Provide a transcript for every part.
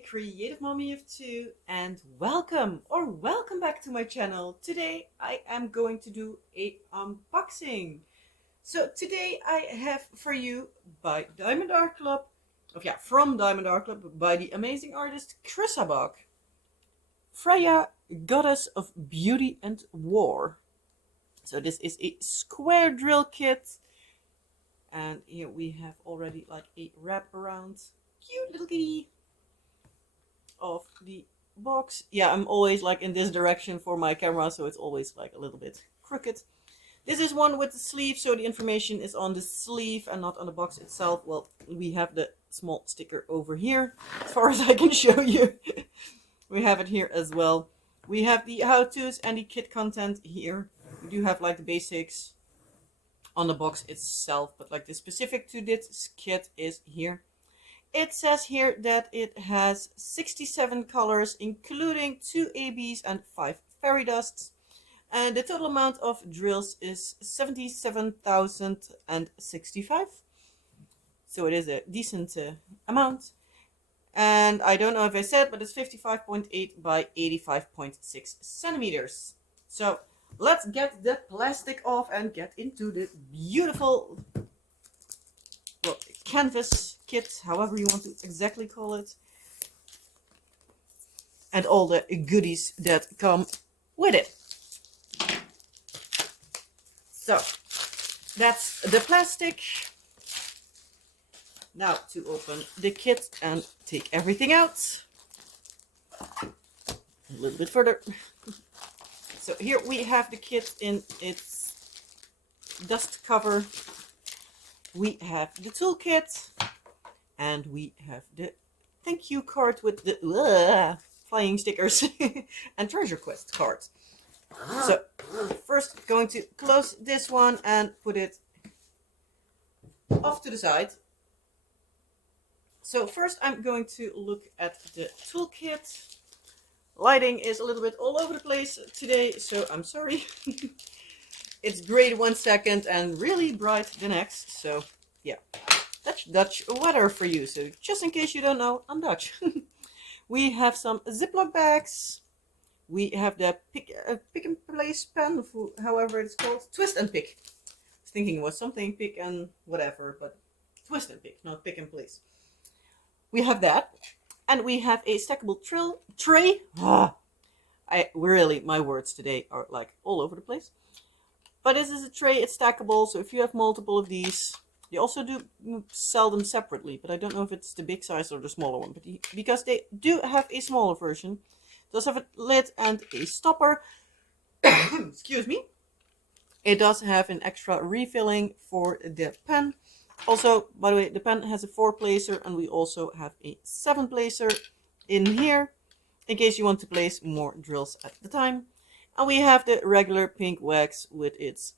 creative mommy of two, and welcome back to my channel. Today I am going to do a unboxing. So today I have for you by Diamond Art Club, from Diamond Art Club by the amazing artist ChrissaBug, Freyja, Goddess of Beauty and War. So this is a square drill kit, and here we have already like a wrap around cute little kitty of the box. Yeah, I'm always like in this direction for my camera, so it's always like a little bit crooked. This is one with the sleeve, so the information is on the sleeve and not on the box itself. Well, we have the small sticker over here, as far as I can show you. We have it here as well. We have the how-tos and the kit content here. We do have like the basics on the box itself, but like the specific to this kit is here. It says here that it has 67 colors, including 2 ABs and 5 fairy dusts. And the total amount of drills is 77,065. So it is a decent amount. And I don't know if I said, but it's 55.8 by 85.6 centimeters. So let's get the plastic off and get into the beautiful canvas kit, however you want to exactly call it, and all the goodies that come with it. So that's the plastic. Now to open the kit and take everything out. A little bit further. So here we have the kit in its dust cover. We have the toolkit, and we have the thank you card with the flying stickers and treasure quest cards. So first going to close this one and put it off to the side. So first I'm going to look at the toolkit. Lighting is a little bit all over the place today, so I'm sorry. It's great 1 second and really bright the next. So yeah, that's Dutch weather for you. So just in case you don't know, I'm Dutch. We have some Ziploc bags. We have the pick and place pen, however it's called, twist and pick. I was thinking it was something pick and whatever, but twist and pick, not pick and place. We have that, and we have a stackable tray. My words today are like all over the place. But this is a tray, it's stackable, so if you have multiple of these, they also do sell them separately, but I don't know if it's the big size or the smaller one, but because they do have a smaller version. It does have a lid and a stopper. Excuse me. It does have an extra refilling for the pen. Also, by the way, the pen has a 4-placer, and we also have a 7-placer in here, in case you want to place more drills at the time. And we have the regular pink wax with its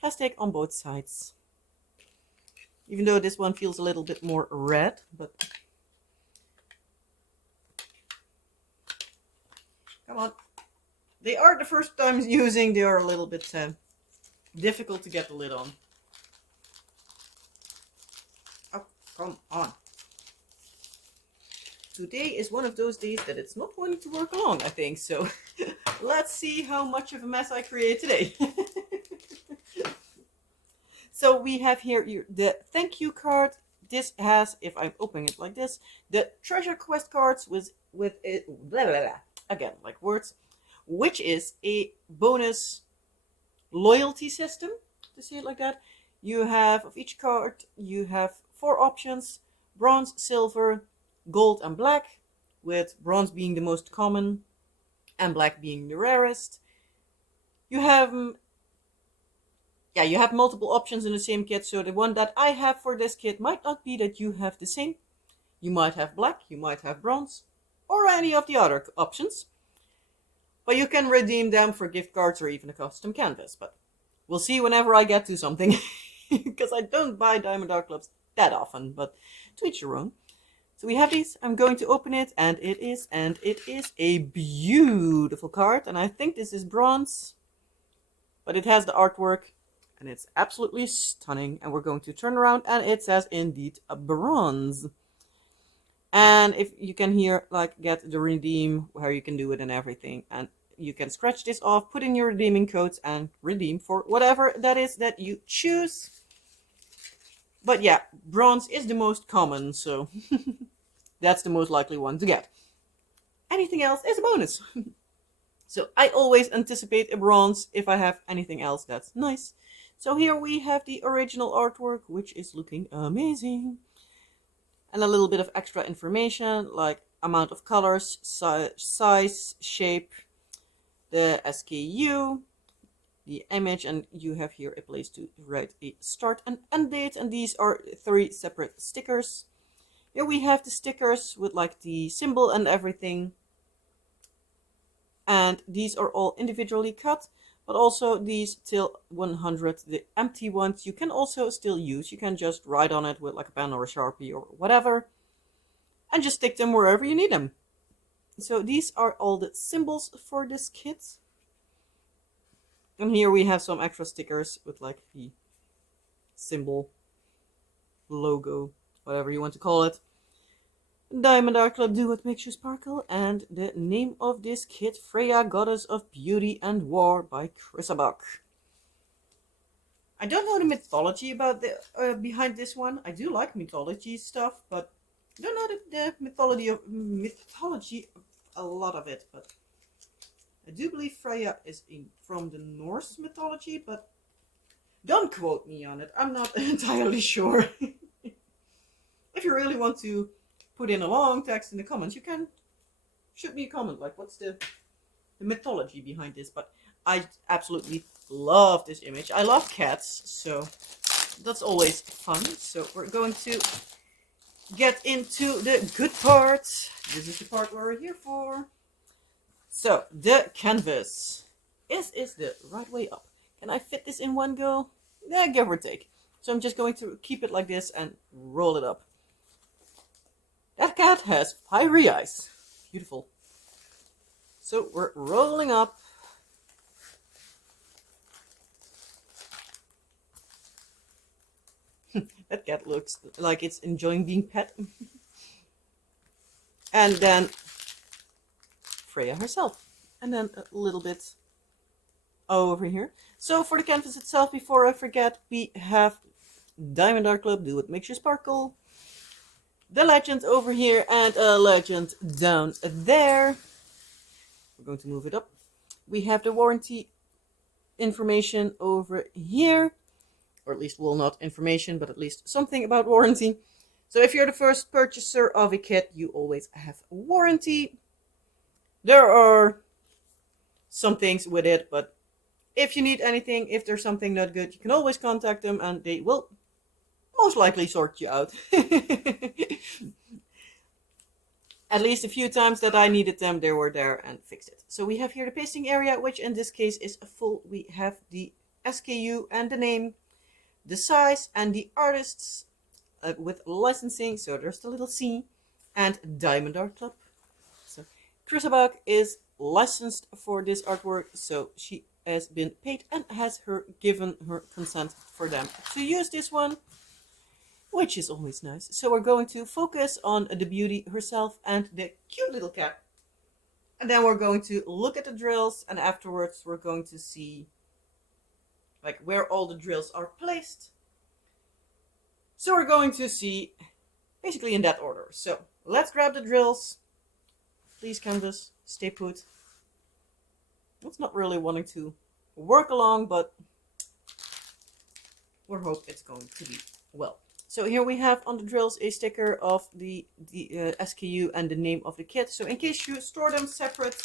plastic on both sides. Even though this one feels a little bit more red, but come on. They are the first time using, they are a little bit difficult to get the lid on. Oh, come on. Today is one of those days that it's not going to work along, I think. So let's see how much of a mess I create today. So we have here the thank you card. This has, if I'm opening it like this, the treasure quest cards with it, blah, blah, blah, again, like words, which is a bonus loyalty system, to see it like that. You have, of each card, you have 4 options: bronze, silver, gold and black, with bronze being the most common and black being the rarest. You have you have multiple options in the same kit, so the one that I have for this kit might not be that you have the same. You might have black, you might have bronze, or any of the other options. But you can redeem them for gift cards or even a custom canvas. But we'll see whenever I get to something, because I don't buy Diamond Art Clubs that often, but to each your own. So we have these. I'm going to open it, and it is a beautiful card. And I think this is bronze, but it has the artwork, and it's absolutely stunning. And we're going to turn around, and it says indeed a bronze. And if you can here like get the redeem, where you can do it and everything, and you can scratch this off, put in your redeeming codes, and redeem for whatever that is that you choose. But yeah, bronze is the most common, so that's the most likely one to get. Anything else is a bonus. So I always anticipate a bronze if I have anything else that's nice. So here we have the original artwork, which is looking amazing. And a little bit of extra information, like amount of colors, size, shape, the SKU, the image, and you have here a place to write a start and end date, and these are 3 separate stickers. Here we have the stickers with like the symbol and everything, and these are all individually cut, but also these till 100, the empty ones, you can also still use. You can just write on it with like a pen or a Sharpie or whatever, and just stick them wherever you need them. So these are all the symbols for this kit. And here we have some extra stickers with like the symbol, logo, whatever you want to call it. Diamond Art Club, do what makes you sparkle, and the name of this kit, Freyja, Goddess of Beauty and War by ChrissaBug. I don't know the mythology about the behind this one. I do like mythology stuff, but I don't know the mythology of a lot of it. But I do believe Freyja is from the Norse mythology, but don't quote me on it. I'm not entirely sure. If you really want to put in a long text in the comments, you can shoot me a comment, like what's the mythology behind this. But I absolutely love this image. I love cats, so that's always fun. So we're going to get into the good part. This is the part we're here for. So the canvas. Is the right way up. Can I fit this in one go? Yeah, give or take. So I'm just going to keep it like this and roll it up. That cat has fiery eyes. Beautiful. So we're rolling up. That cat looks like it's enjoying being pet. And then Freyja herself. And then a little bit over here. So for the canvas itself, before I forget, we have Diamond Art Club, do what makes you sparkle. The legend over here and a legend down there. We're going to move it up. We have the warranty information over here. Or at least, well, not information, but at least something about warranty. So if you're the first purchaser of a kit, you always have a warranty. There are some things with it, but if you need anything, if there's something not good, you can always contact them and they will most likely sort you out. At least a few times that I needed them, they were there and fixed it. So we have here the pasting area, which in this case is full. We have the SKU and the name, the size and the artists with licensing. So there's the little C, and Diamond Art Club. So ChrissaBug is licensed for this artwork, so she has been paid and has given her consent for them to use this one, which is always nice. So we're going to focus on the beauty herself and the cute little cat. And then we're going to look at the drills, and afterwards we're going to see like where all the drills are placed. So we're going to see basically in that order. So let's grab the drills. Please, canvas, stay put. It's not really wanting to work along, but we hope it's going to be well. So here we have on the drills a sticker of the SKU and the name of the kit. So in case you store them separate,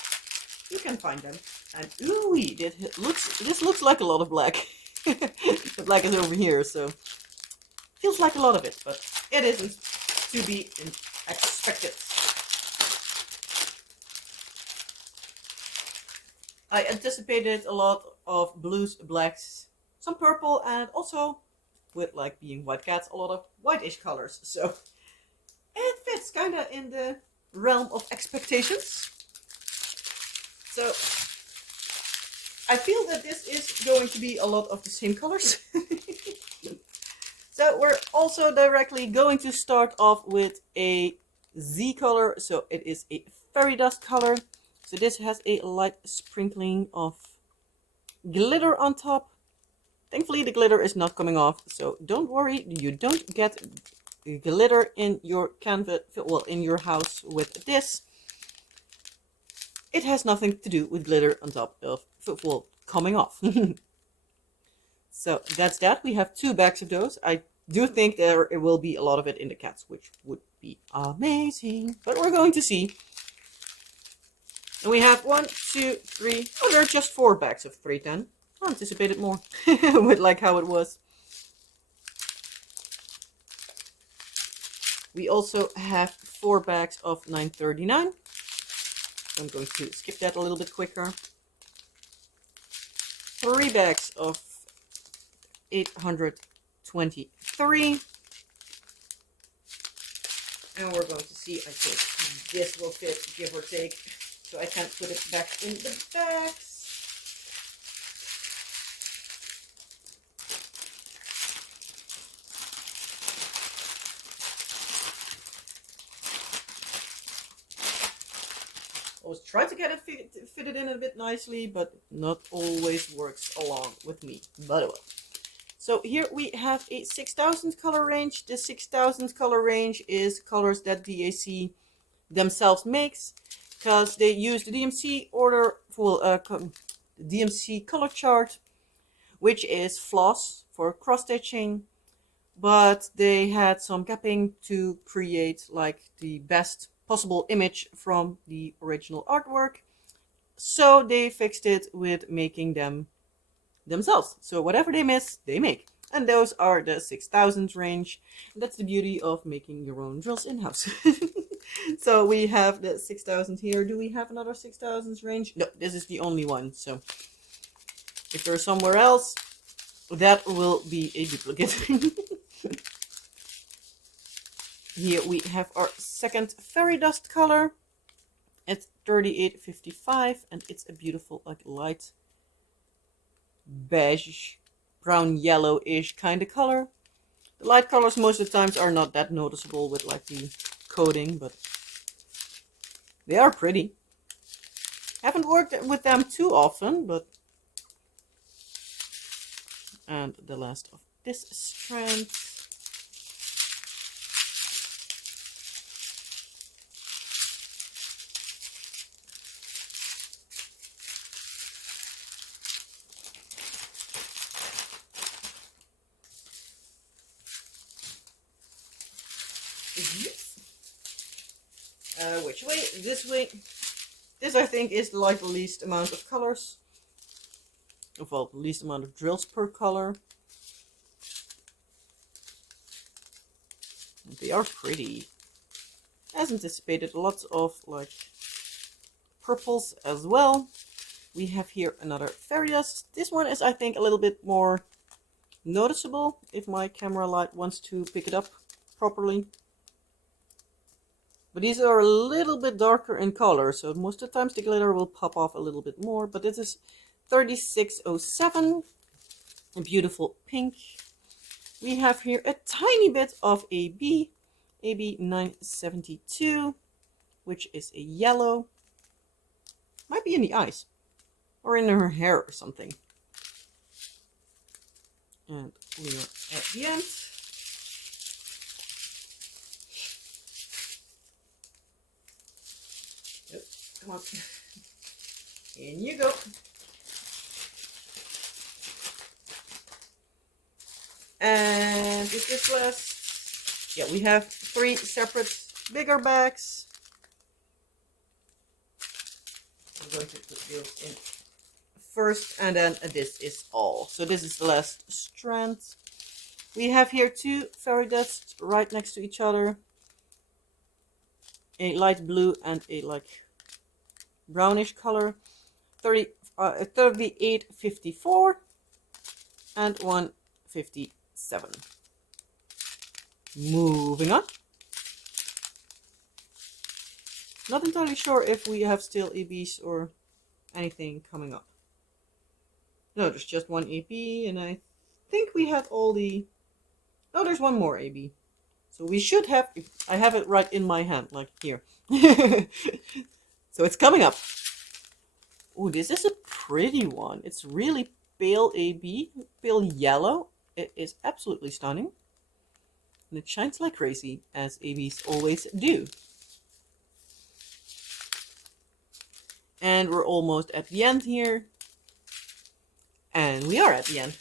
you can find them. And ooh, this looks like a lot of black. The black is over here, so feels like a lot of it, but it isn't to be expected. I anticipated a lot of blues, blacks, some purple, and also, with like being white cats, a lot of whitish colors. So it fits kind of in the realm of expectations. So I feel that this is going to be a lot of the same colors. So we're also directly going to start off with a Z color, so it is a fairy dust color. So this has a light sprinkling of glitter on top. Thankfully the glitter is not coming off, so don't worry, you don't get glitter in your canvas, well, in your house with this. It has nothing to do with glitter on top of, well, coming off. So that's that. We have 2 bags of those. I do think there will be a lot of it in the cats, which would be amazing, but we're going to see. And we have 1, 2, 3. Oh, there are just 4 bags of 310. I anticipated more with like how it was. We also have 4 bags of 939. I'm going to skip that a little bit quicker. 3 bags of 823. And we're going to see, I think this will fit, give or take. So I can't put it back in the bags. I was trying to get it fitted in a bit nicely, but not always works along with me. But well. So here we have a 6000 color range. The 6000 color range is colors that DAC themselves makes, because they use the DMC order for DMC color chart, which is floss for cross stitching, but they had some gapping to create like the best possible image from the original artwork. So they fixed it with making them themselves. So whatever they miss, they make. And those are the 6000 range. That's the beauty of making your own drills in-house. So we have the 6000 here. Do we have another 6000 range? No, this is the only one. So if there's somewhere else, that will be a duplicate. Here we have our second fairy dust color. It's 3855 and it's a beautiful like light beige, brown yellow-ish kind of color. The light colors most of the times are not that noticeable with like the coating, but they are pretty. Haven't worked with them too often, but... And the last of this strand. Which way? This way. This I think is like the least amount of colors. Well, the least amount of drills per color. And they are pretty. As anticipated, lots of like purples as well. We have here another fairy dust. This one is I think a little bit more noticeable if my camera light wants to pick it up properly. But these are a little bit darker in color, so most of the times the glitter will pop off a little bit more. But this is 3607, a beautiful pink. We have here a tiny bit of AB 972, which is a yellow. Might be in the eyes, or in her hair or something. And we are at the end. Come on. In you go. And is this last? Yeah, we have 3 separate bigger bags. I'm going to put those in first, and then this is all. So this is the last strand. We have here 2 fairy dust right next to each other. A light blue and a like brownish color. 3854 and 157. Moving on. Not entirely sure if we have still ABs or anything coming up. No, there's just 1 AB, and I think we had all the... Oh, there's 1 more AB. So we should have, I have it right in my hand, like here. So it's coming up. Oh, this is a pretty one. It's really pale AB, pale yellow. It is absolutely stunning. And it shines like crazy, as ABs always do. And we're almost at the end here. And we are at the end.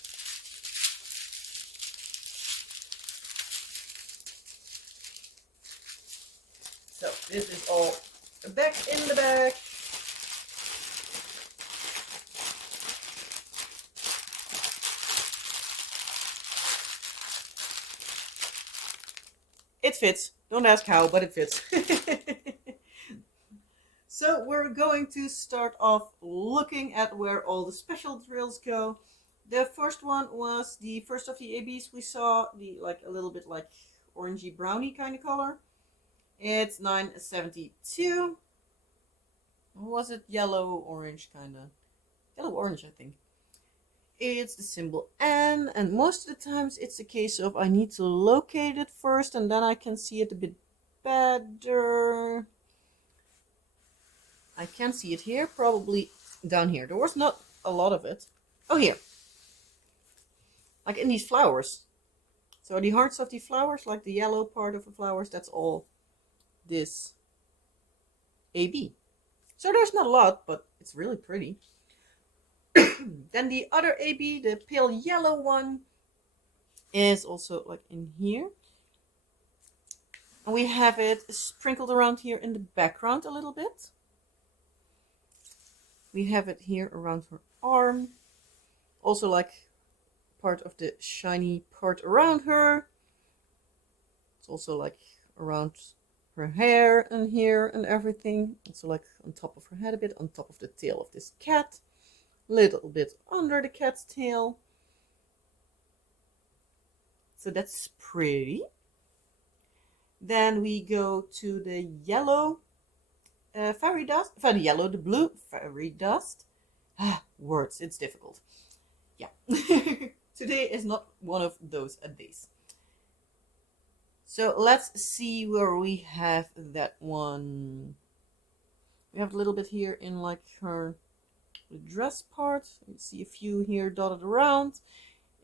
So this is all back in the bag. It fits. Don't ask how, but it fits. So we're going to start off looking at where all the special drills go. The first one was the first of the ABs we saw, the like a little bit like orangey browny kind of color. It's 972. Was it yellow orange kind of? Yellow orange, I think. It's the symbol N, and most of the times it's a case of I need to locate it first and then I can see it a bit better. I can see it here, probably down here. There was not a lot of it. Oh, here. Like in these flowers. So the hearts of the flowers, like the yellow part of the flowers, that's all this AB. So there's not a lot, but it's really pretty. Then the other AB, the pale yellow one, is also like in here. And we have it sprinkled around here in the background a little bit. We have it here around her arm. Also like part of the shiny part around her. It's also like around her hair and here and everything. Also like on top of her head a bit, on top of the tail of this cat. Little bit under the cat's tail. So that's pretty. Then we go to the yellow fairy dust. The blue fairy dust. Words, it's difficult. Yeah. Today is not one of those days. So let's see where we have that one. We have a little bit here in like her dress part. You see a few here dotted around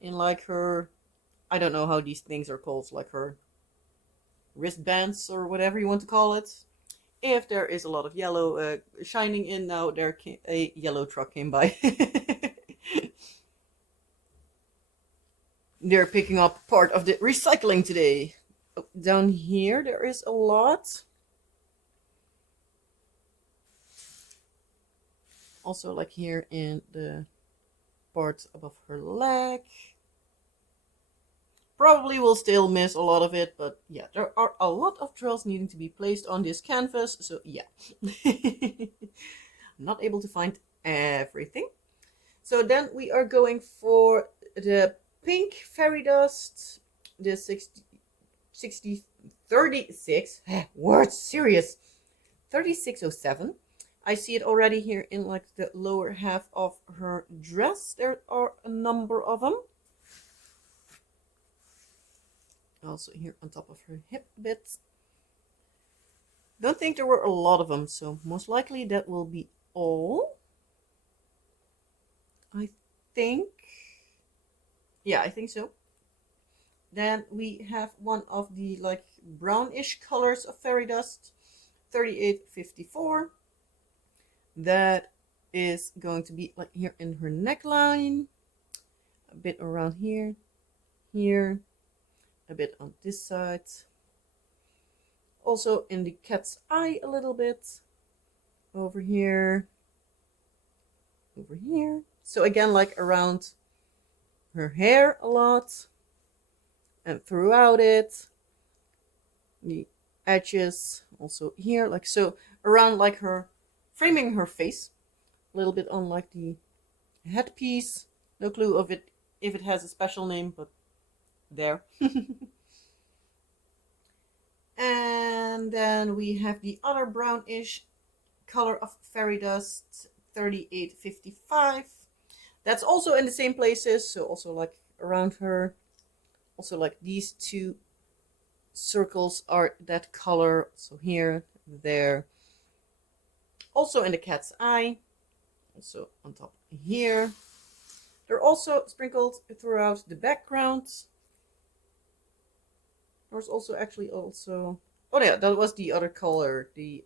in like her, I don't know how these things are called, like her wristbands or whatever you want to call it. If there is a lot of yellow shining in now, a yellow truck came by. They're picking up part of the recycling today. Down here there is a lot. Also like here in the part above her leg. Probably will still miss a lot of it, but yeah, there are a lot of drills needing to be placed on this canvas, so yeah. I'm not able to find everything. So then we are going for the pink fairy dust, the 36, words, serious, 3607. I see it already here in like the lower half of her dress. There are a number of them. Also here on top of her hip bit. Don't think there were a lot of them, so most likely that will be all. I think. Yeah, I think so. Then we have one of the like brownish colors of fairy dust, 3854. That is going to be like here in her neckline, a bit around here, here, a bit on this side. Also in the cat's eye a little bit, over here, over here. So again, like around her hair a lot, and throughout it, the edges, also here, like so, around like her, framing her face, a little bit on like the headpiece. No clue of it if it has a special name, but there. And then we have the other brownish color of fairy dust, 3855. That's also in the same places, so also like around her, also like these two circles are that color. So here, there. Also in the cat's eye. Also on top here. They're also sprinkled throughout the background. There's also actually also... Oh yeah, that was the other color. The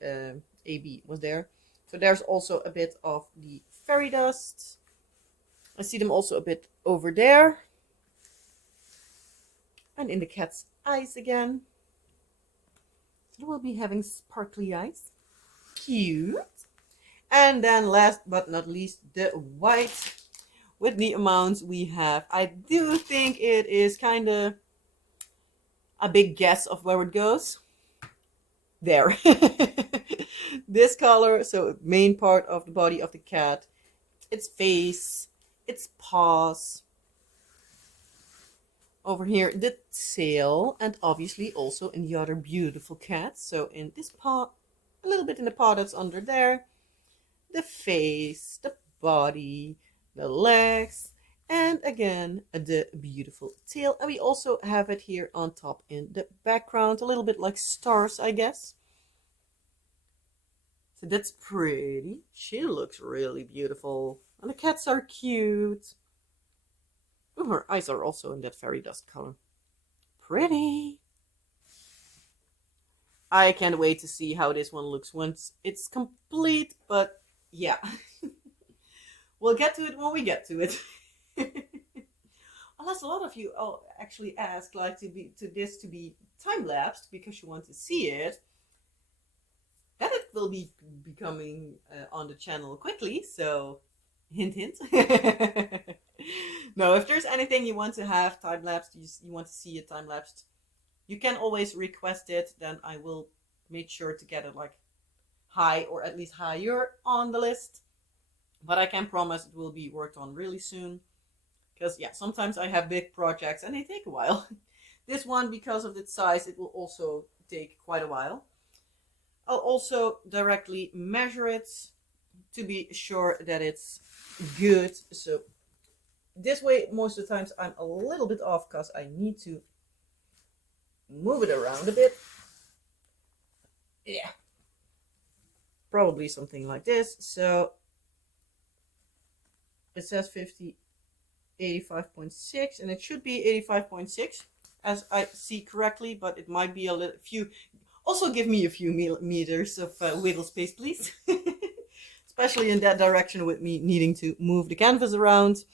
AB was there. So there's also a bit of the fairy dust. I see them also a bit over there. And in the cat's eyes again. So we'll be having sparkly eyes. Cute. And then last but not least, the white. With the amounts we have, I do think it is kind of a big guess of where it goes. There. This color, so main part of the body of the cat, its face, its paws. Over here, the tail, and obviously also in the other beautiful cat. So in this paw, a little bit in the paw that's under there, the face, the body, the legs, and again the beautiful tail. And we also have it here on top in the background, a little bit like stars, I guess. So that's pretty. She looks really beautiful, and the cats are cute. Ooh, her eyes are also in that fairy dust color. Pretty. I can't wait to see how this one looks once it's complete, but yeah. We'll get to it when we get to it. Unless a lot of you actually ask like this to be time-lapsed because you want to see it. Then it will be becoming on the channel quickly, so hint hint. No, if there's anything you want to have time-lapsed, you want to see it time-lapsed, you can always request it, then I will make sure to get it like high or at least higher on the list. But I can promise it will be worked on really soon. Because, yeah, sometimes I have big projects and they take a while. This one, because of its size, it will also take quite a while. I'll also directly measure it to be sure that it's good. So this way, most of the times, I'm a little bit off because I need to move it around a bit. Yeah. Probably something like this. So it says 85.6 and it should be 85.6 as I see correctly, but it might be a few. Also give me a few meters of wiggle space, please. Especially in that direction with me needing to move the canvas around.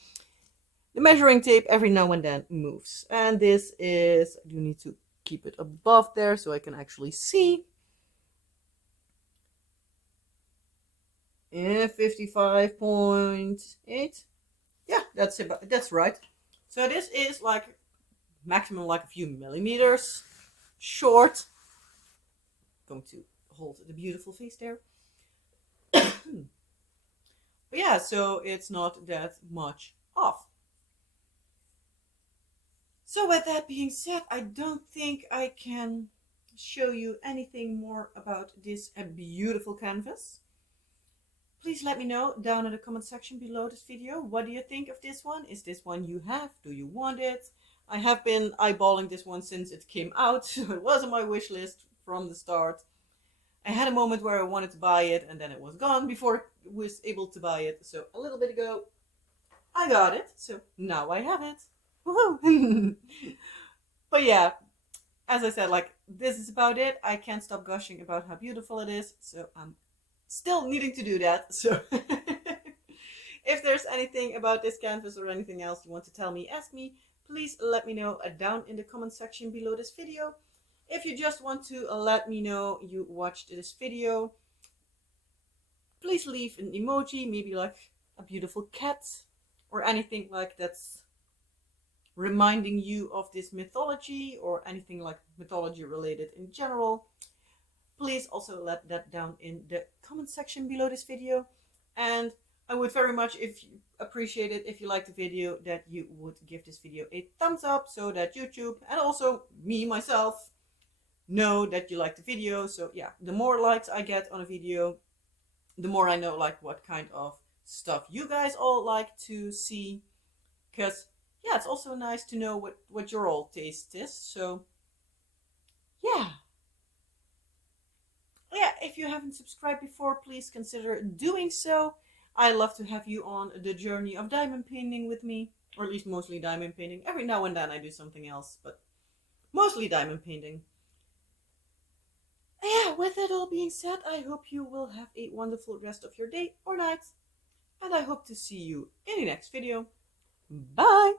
The measuring tape every now and then moves. And this is, I do need to keep it above there so I can actually see. Yeah, 55.8. Yeah, that's right. So this is like maximum like a few millimeters short. I'm going to hold the beautiful face there. But yeah, so it's not that much off. So with that being said, I don't think I can show you anything more about this beautiful canvas. Please let me know down in the comment section below this video. What do you think of this one? Is this one you have? Do you want it? I have been eyeballing this one since it came out. So it was on my wish list from the start. I had a moment where I wanted to buy it and then it was gone before I was able to buy it. So a little bit ago, I got it. So now I have it. Woohoo! But yeah, as I said, like this is about it. I can't stop gushing about how beautiful it is. So I'm still needing to do that. So if there's anything about this canvas or anything else you want to tell me, ask me, please let me know down in the comment section below this video. If you just want to let me know you watched this video, please leave an emoji, maybe like a beautiful cat or anything like that's reminding you of this mythology or anything like mythology related in general. Please also let that down in the comment section below this video. And I would very much appreciate it if you liked the video that you would give this video a thumbs up so that YouTube and also me myself know that you like the video. So yeah, the more likes I get on a video, the more I know like what kind of stuff you guys all like to see. Because yeah, it's also nice to know what your all taste is. So yeah. Yeah, if you haven't subscribed before, please consider doing so. I love to have you on the journey of diamond painting with me, or at least mostly diamond painting. Every now and then I do something else, but mostly diamond painting. Yeah, with that all being said, I hope you will have a wonderful rest of your day or night, and I hope to see you in the next video. Bye!